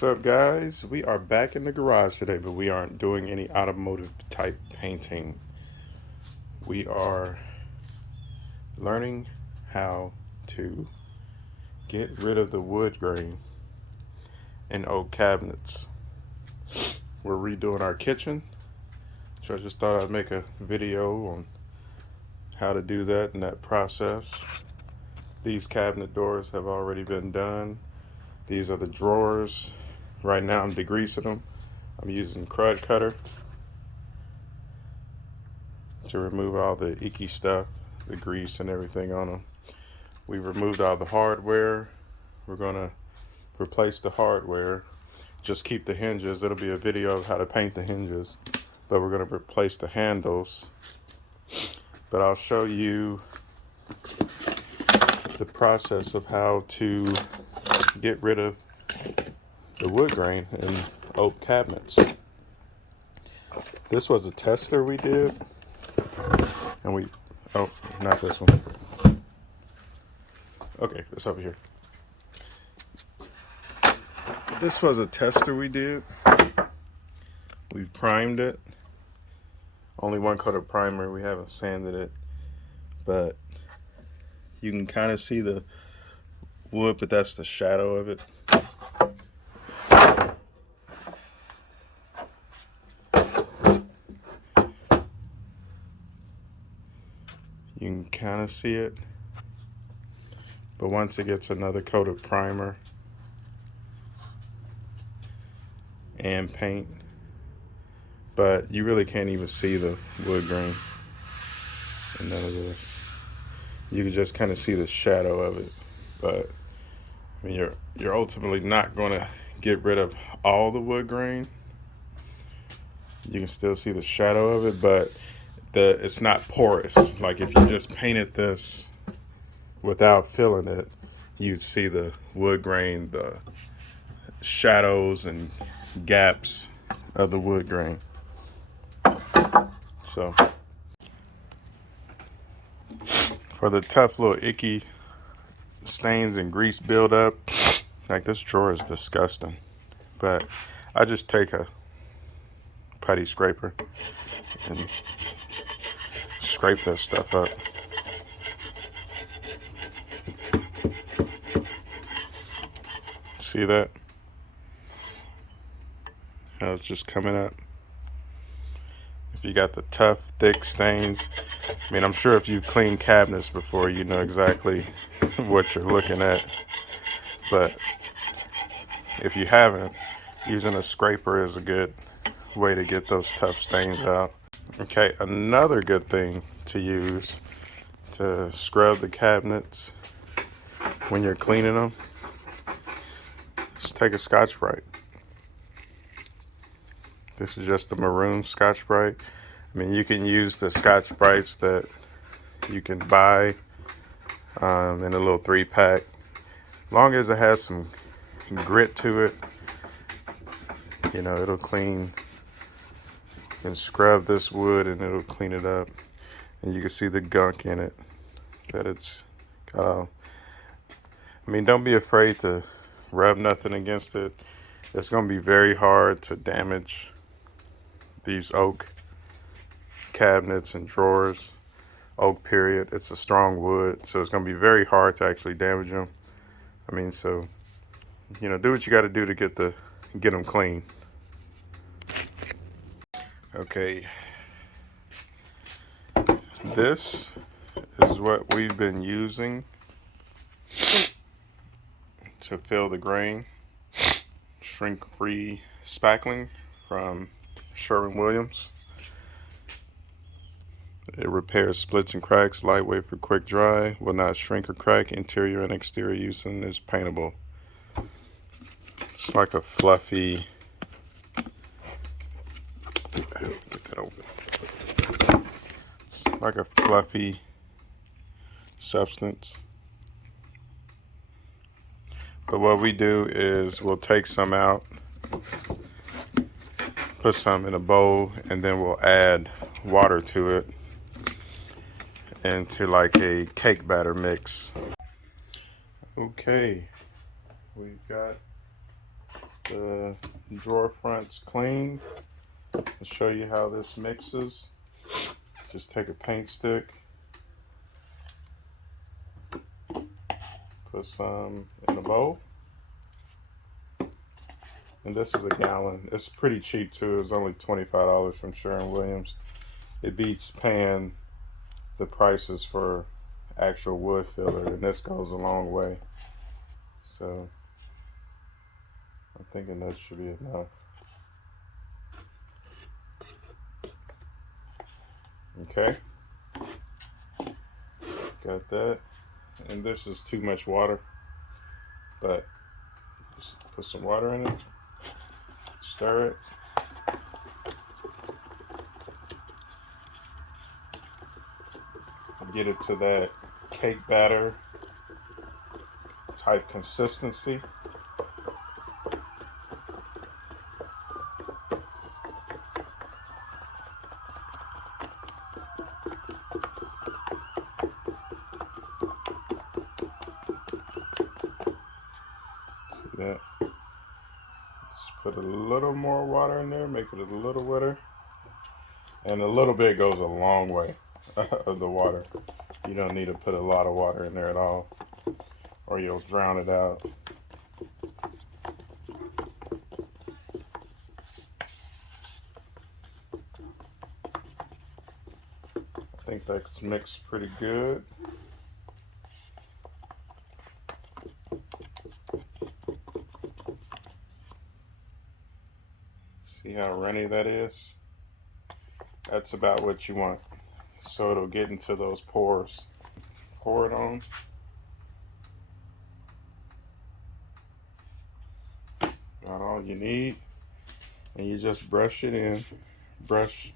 What's up, guys? We are back in the garage today, but we aren't doing any automotive type painting. We are learning how to get rid of the wood grain in oak cabinets. We're redoing our kitchen, so I just thought I'd make a video on how to do that and that process. These cabinet doors have already been done. These are the drawers. Right now I'm degreasing them. I'm using crud cutter to remove all the icky stuff, the grease and everything on them. We removed all the hardware. We're gonna replace the hardware, just keep the hinges. It'll be a video of how to paint the hinges, but we're gonna replace the handles. But I'll show you the process of how to get rid of the wood grain in oak cabinets. This was a tester we did, and oh, not this one. Okay, it's over here. This was a tester we did. We primed it. Only one coat of primer. We haven't sanded it, but you can kind of see the wood, but that's the shadow of it. You can kind of see it, but once it gets another coat of primer and paint, but you really can't even see the wood grain in none of this. You can just kind of see the shadow of it, but I mean, you're ultimately not going to get rid of all the wood grain. You can still see the shadow of it, but it's not porous. Like if you just painted this without filling it, you'd see the wood grain, the shadows and gaps of the wood grain. So for the tough little icky stains and grease buildup, like this drawer is disgusting, but I just take a putty scraper and scrape that stuff up. See that? How it's just coming up. If you got the tough, thick stains, I mean, I'm sure if you've cleaned cabinets before, you know exactly what you're looking at. But if you haven't, using a scraper is a good way to get those tough stains out. Okay, another good thing to use to scrub the cabinets when you're cleaning them, just take a Scotch-Brite. This is just a maroon Scotch-Brite. I mean, you can use the Scotch-Brites that you can buy in a little 3-pack. As long as it has some grit to it, you know, it'll clean and scrub this wood and it'll clean it up. And you can see the gunk in it that it's got. I mean, don't be afraid to rub nothing against it. It's going to be very hard to damage these oak cabinets and drawers. Oak period. It's a strong wood, so it's going to be very hard to actually damage them. I mean, so, you know, do what you got to do to get them clean. Okay, this is what we've been using to fill the grain. Shrink-free spackling from Sherwin-Williams. It repairs splits and cracks, lightweight for quick dry, will not shrink or crack, interior and exterior use, and is paintable. It's like a fluffy, get that open. It's like a fluffy substance. But what we do is we'll take some out, put some in a bowl, and then we'll add water to it into like a cake batter mix. Okay, we've got the drawer fronts cleaned. I'll show you how this mixes. Just take a paint stick, put some in a bowl. And this is a gallon. It's pretty cheap too. It's only $25 from Sherwin-Williams. It beats paying the prices for actual wood filler, and this goes a long way. So I'm thinking that should be enough. Okay, got that. And this is too much water, but just put some water in it, stir it. Get it to that cake batter type consistency. See that? Just put a little more water in there, make it a little wetter. And a little bit goes a long way of the water. You don't need to put a lot of water in there at all, or you'll drown it out. I think that's mixed pretty good. See how runny that is? That's about what you want. So it'll get into those pores. Pour it on. Got all you need. And you just brush it in. Brush.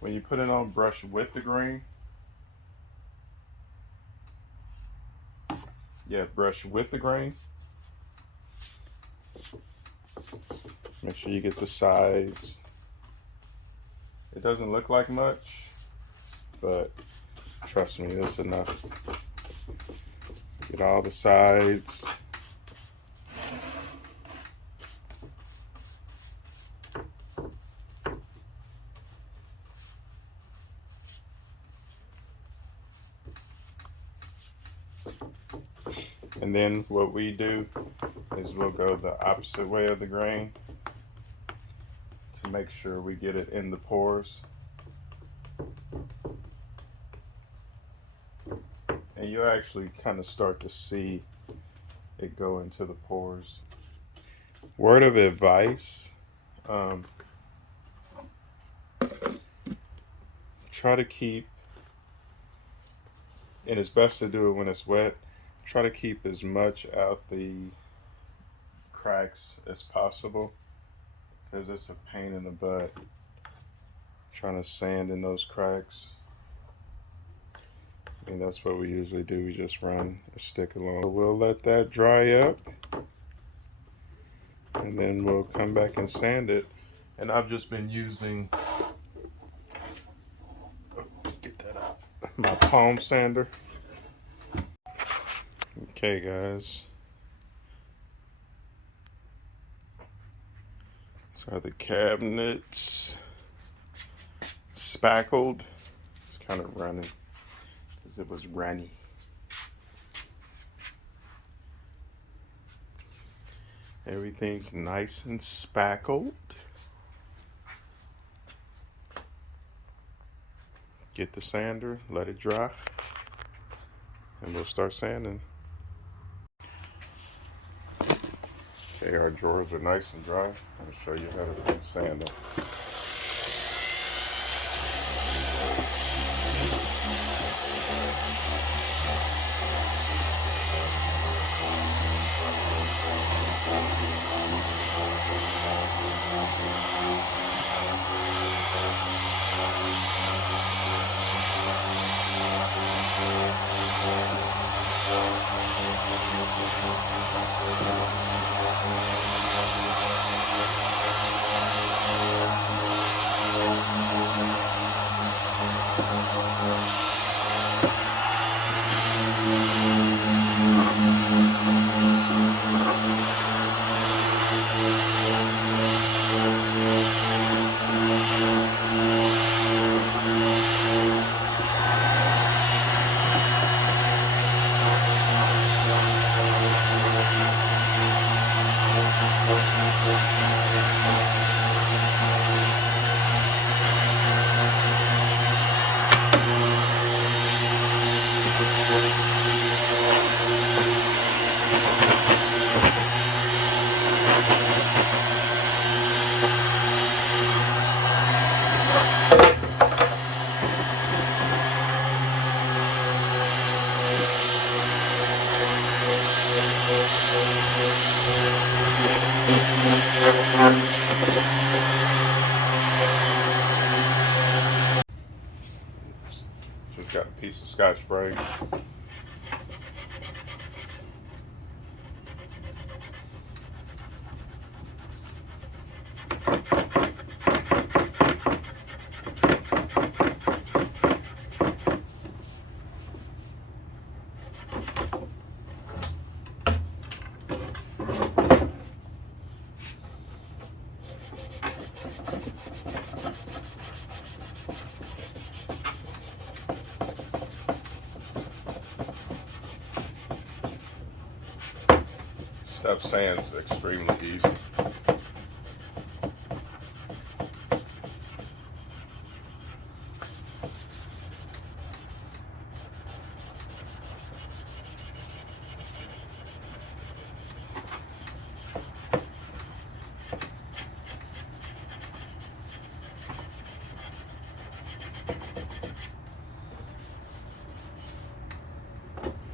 When you put it on, brush with the grain. Yeah, brush with the grain. Make sure you get the sides. It doesn't look like much, but trust me, it's enough. Get all the sides. And then what we do is we'll go the opposite way of the grain to make sure we get it in the pores. And you actually kind of start to see it go into the pores. Word of advice, try to keep, and it's best to do it when it's wet, try to keep as much out the cracks as possible, because it's a pain in the butt trying to sand in those cracks. And that's what we usually do. We just run a stick along. We'll let that dry up, and then we'll come back and sand it. And I've just been using, get that out, my palm sander. Okay, guys. So the cabinets spackled. It's kind of running because it was runny. Everything's nice and spackled. Get the sander, let it dry, and we'll start sanding. Okay, our drawers are nice and dry. I'm gonna show you how to sand them. Just got a piece of Scotch-Brite. Stuff sands extremely easy.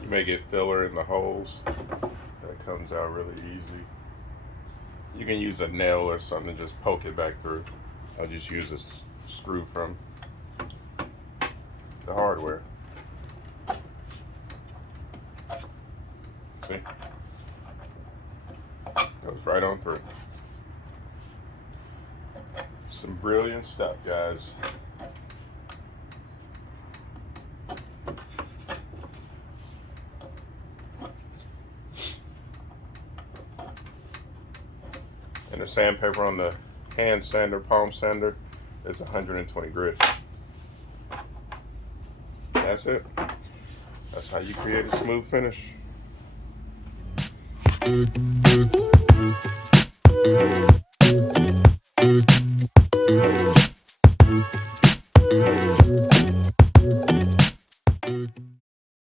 You may get filler in the holes. That comes out really easy. You can use a nail or something to just poke it back through. I'll just use a screw from the hardware. See? Goes right on through. Some brilliant stuff, guys. And the sandpaper on the hand sander, palm sander, is 120 grit. That's it. That's how you create a smooth finish.